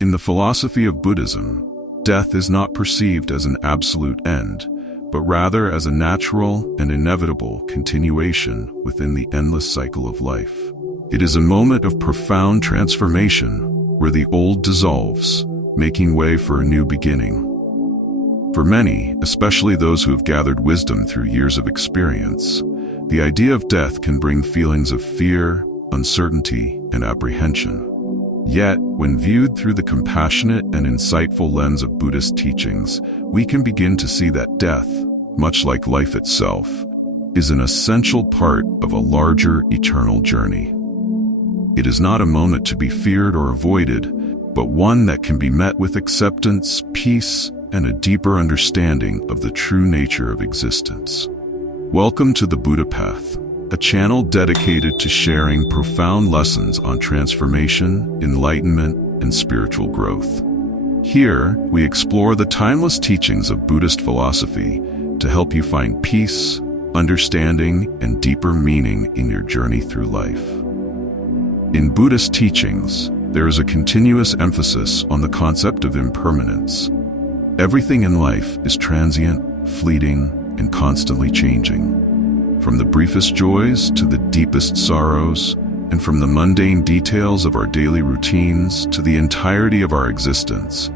In the philosophy of Buddhism, death is not perceived as an absolute end, but rather as a natural and inevitable continuation within the endless cycle of life. It is a moment of profound transformation where the old dissolves, making way for a new beginning. For many, especially those who have gathered wisdom through years of experience, the idea of death can bring feelings of fear, uncertainty, and apprehension. Yet, when viewed through the compassionate and insightful lens of Buddhist teachings, we can begin to see that death, much like life itself, is an essential part of a larger eternal journey. It is not a moment to be feared or avoided, but one that can be met with acceptance, peace, and a deeper understanding of the true nature of existence. Welcome to the Buddha Path, a channel dedicated to sharing profound lessons on transformation, enlightenment, and spiritual growth. Here, we explore the timeless teachings of Buddhist philosophy to help you find peace, understanding, and deeper meaning in your journey through life. In Buddhist teachings, there is a continuous emphasis on the concept of impermanence. Everything in life is transient, fleeting, and constantly changing. From the briefest joys to the deepest sorrows, and from the mundane details of our daily routines to the entirety of our existence,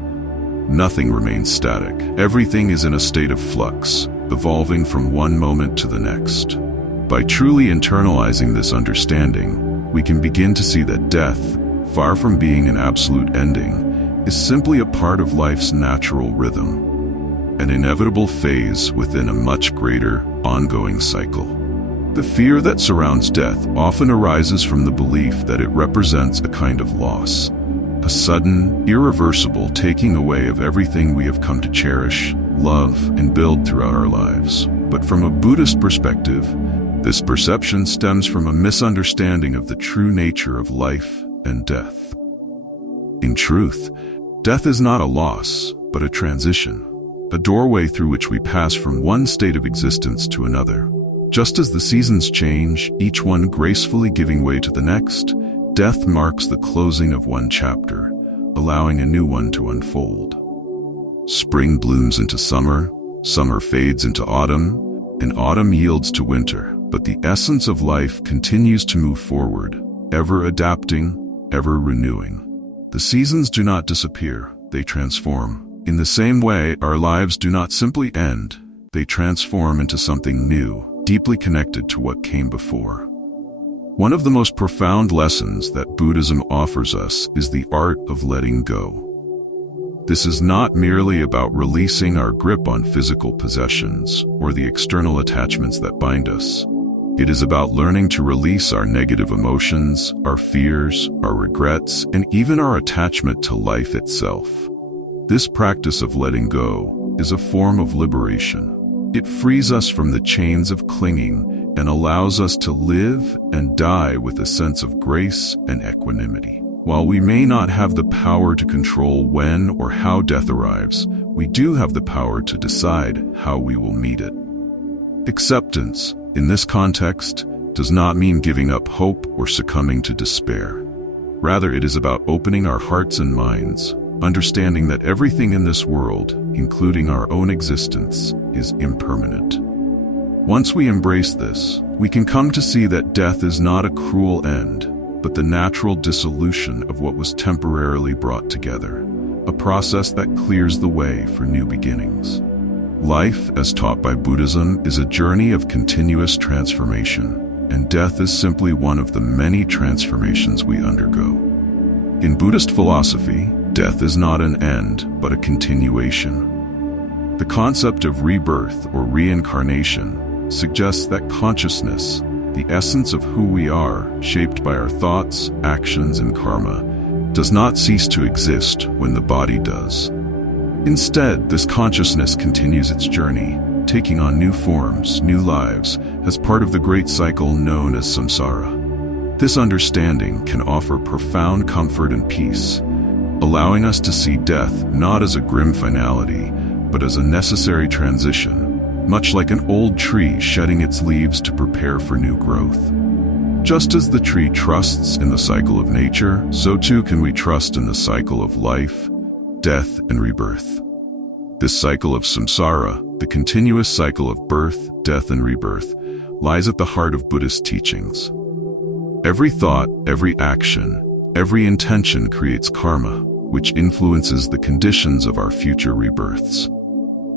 nothing remains static. Everything is in a state of flux, evolving from one moment to the next. By truly internalizing this understanding, we can begin to see that death, far from being an absolute ending, is simply a part of life's natural rhythm, an inevitable phase within a much greater, ongoing cycle. The fear that surrounds death often arises from the belief that it represents a kind of loss, a sudden, irreversible taking away of everything we have come to cherish, love, and build throughout our lives. But from a Buddhist perspective, this perception stems from a misunderstanding of the true nature of life and death. In truth, death is not a loss, but a transition, a doorway through which we pass from one state of existence to another. Just as the seasons change, each one gracefully giving way to the next, death marks the closing of one chapter, allowing a new one to unfold. Spring blooms into summer, summer fades into autumn, and autumn yields to winter, but the essence of life continues to move forward, ever adapting, ever renewing. The seasons do not disappear, they transform. In the same way, our lives do not simply end, they transform into something new, deeply connected to what came before. One of the most profound lessons that Buddhism offers us is the art of letting go. This is not merely about releasing our grip on physical possessions or the external attachments that bind us. It is about learning to release our negative emotions, our fears, our regrets, and even our attachment to life itself. This practice of letting go is a form of liberation. It frees us from the chains of clinging and allows us to live and die with a sense of grace and equanimity. While we may not have the power to control when or how death arrives, we do have the power to decide how we will meet it. Acceptance, in this context, does not mean giving up hope or succumbing to despair. Rather, it is about opening our hearts and minds, understanding that everything in this world, including our own existence, is impermanent. Once we embrace this, we can come to see that death is not a cruel end, but the natural dissolution of what was temporarily brought together, a process that clears the way for new beginnings. Life, as taught by Buddhism, is a journey of continuous transformation, and death is simply one of the many transformations we undergo. In Buddhist philosophy, death is not an end, but a continuation. The concept of rebirth or reincarnation suggests that consciousness, the essence of who we are, shaped by our thoughts, actions, and karma, does not cease to exist when the body does. Instead, this consciousness continues its journey, taking on new forms, new lives, as part of the great cycle known as samsara. This understanding can offer profound comfort and peace, allowing us to see death not as a grim finality, but as a necessary transition, much like an old tree shedding its leaves to prepare for new growth. Just as the tree trusts in the cycle of nature, so too can we trust in the cycle of life, death, and rebirth. This cycle of samsara, the continuous cycle of birth, death, and rebirth, lies at the heart of Buddhist teachings. Every thought, every action, every intention creates karma, which influences the conditions of our future rebirths.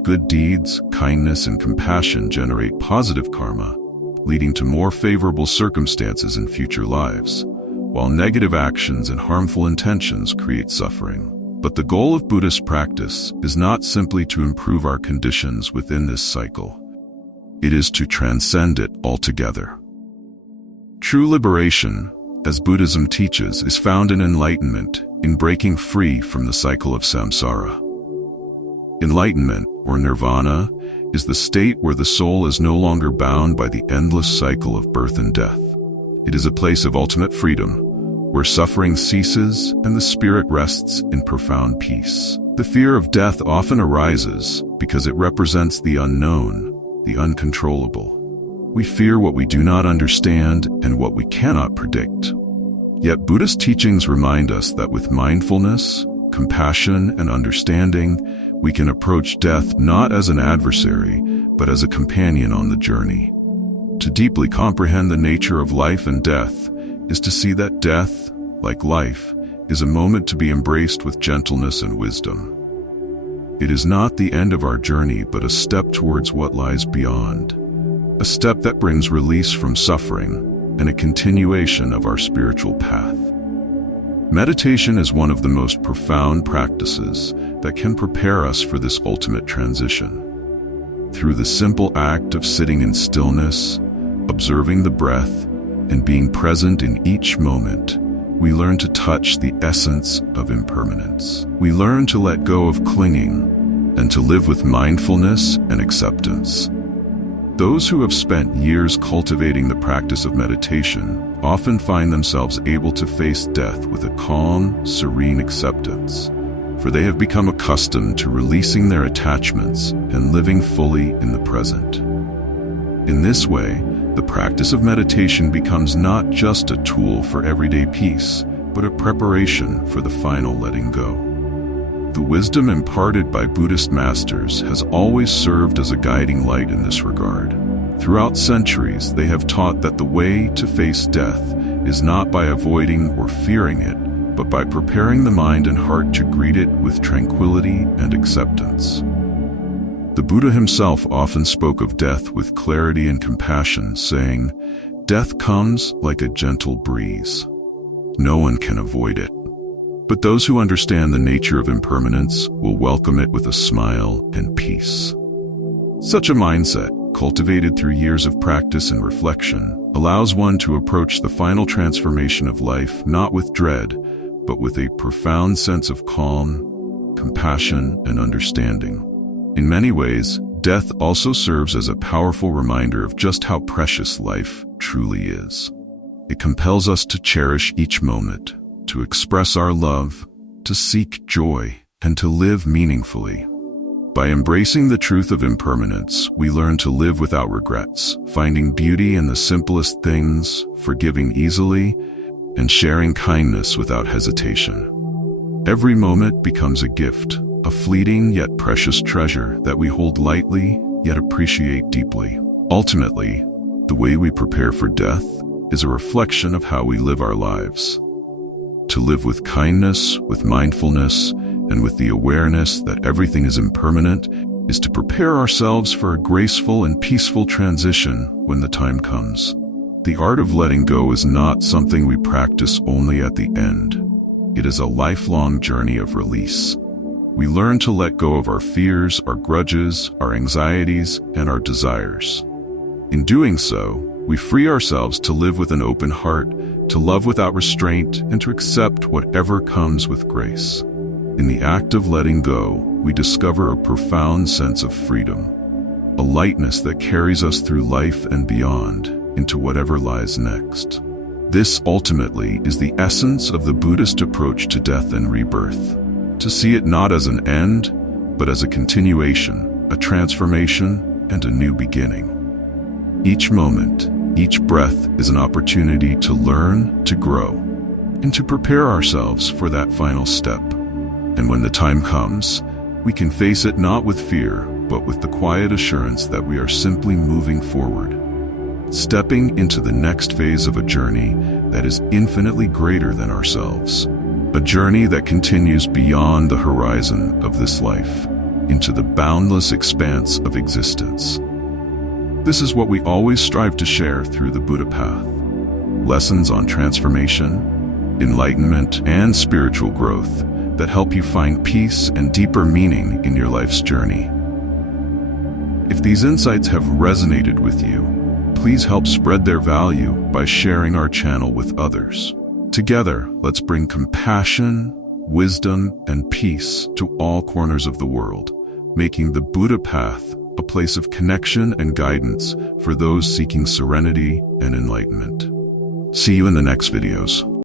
Good deeds, kindness, and compassion generate positive karma, leading to more favorable circumstances in future lives, while negative actions and harmful intentions create suffering. But the goal of Buddhist practice is not simply to improve our conditions within this cycle. It is to transcend it altogether. True liberation, as Buddhism teaches, is found in enlightenment, in breaking free from the cycle of samsara. Enlightenment, or nirvana, is the state where the soul is no longer bound by the endless cycle of birth and death. It is a place of ultimate freedom, where suffering ceases and the spirit rests in profound peace. The fear of death often arises because it represents the unknown, the uncontrollable. We fear what we do not understand and what we cannot predict. Yet Buddhist teachings remind us that with mindfulness, compassion, and understanding, we can approach death not as an adversary, but as a companion on the journey. To deeply comprehend the nature of life and death is to see that death, like life, is a moment to be embraced with gentleness and wisdom. It is not the end of our journey, but a step towards what lies beyond, a step that brings release from suffering and a continuation of our spiritual path. Meditation is one of the most profound practices that can prepare us for this ultimate transition. Through the simple act of sitting in stillness, observing the breath, and being present in each moment, we learn to touch the essence of impermanence. We learn to let go of clinging and to live with mindfulness and acceptance. Those who have spent years cultivating the practice of meditation often find themselves able to face death with a calm, serene acceptance, for they have become accustomed to releasing their attachments and living fully in the present. In this way, the practice of meditation becomes not just a tool for everyday peace, but a preparation for the final letting go. The wisdom imparted by Buddhist masters has always served as a guiding light in this regard. Throughout centuries, they have taught that the way to face death is not by avoiding or fearing it, but by preparing the mind and heart to greet it with tranquility and acceptance. The Buddha himself often spoke of death with clarity and compassion, saying, "Death comes like a gentle breeze. No one can avoid it. But those who understand the nature of impermanence will welcome it with a smile and peace." Such a mindset, cultivated through years of practice and reflection, allows one to approach the final transformation of life not with dread, but with a profound sense of calm, compassion, and understanding. In many ways, death also serves as a powerful reminder of just how precious life truly is. It compels us to cherish each moment, to express our love, to seek joy, and to live meaningfully. By embracing the truth of impermanence, we learn to live without regrets, finding beauty in the simplest things, forgiving easily, and sharing kindness without hesitation. Every moment becomes a gift, a fleeting yet precious treasure that we hold lightly yet appreciate deeply. Ultimately, the way we prepare for death is a reflection of how we live our lives. To live with kindness, with mindfulness, and with the awareness that everything is impermanent is to prepare ourselves for a graceful and peaceful transition when the time comes. The art of letting go is not something we practice only at the end. It is a lifelong journey of release. We learn to let go of our fears, our grudges, our anxieties, and our desires. In doing so, we free ourselves to live with an open heart, to love without restraint, and to accept whatever comes with grace. In the act of letting go, we discover a profound sense of freedom, a lightness that carries us through life and beyond, into whatever lies next. This ultimately is the essence of the Buddhist approach to death and rebirth, to see it not as an end, but as a continuation, a transformation, and a new beginning. Each moment, Each breath is an opportunity to learn, to grow, and to prepare ourselves for that final step. And when the time comes, we can face it not with fear, but with the quiet assurance that we are simply moving forward, stepping into the next phase of a journey that is infinitely greater than ourselves. A journey that continues beyond the horizon of this life, into the boundless expanse of existence. This is what we always strive to share through the Buddha path. Lessons on transformation, enlightenment, and spiritual growth that help you find peace and deeper meaning in your life's journey. If these insights have resonated with you, please help spread their value by sharing our channel with others. Together, let's bring compassion, wisdom, and peace to all corners of the world, making the Buddha path a place of connection and guidance for those seeking serenity and enlightenment. See you in the next videos.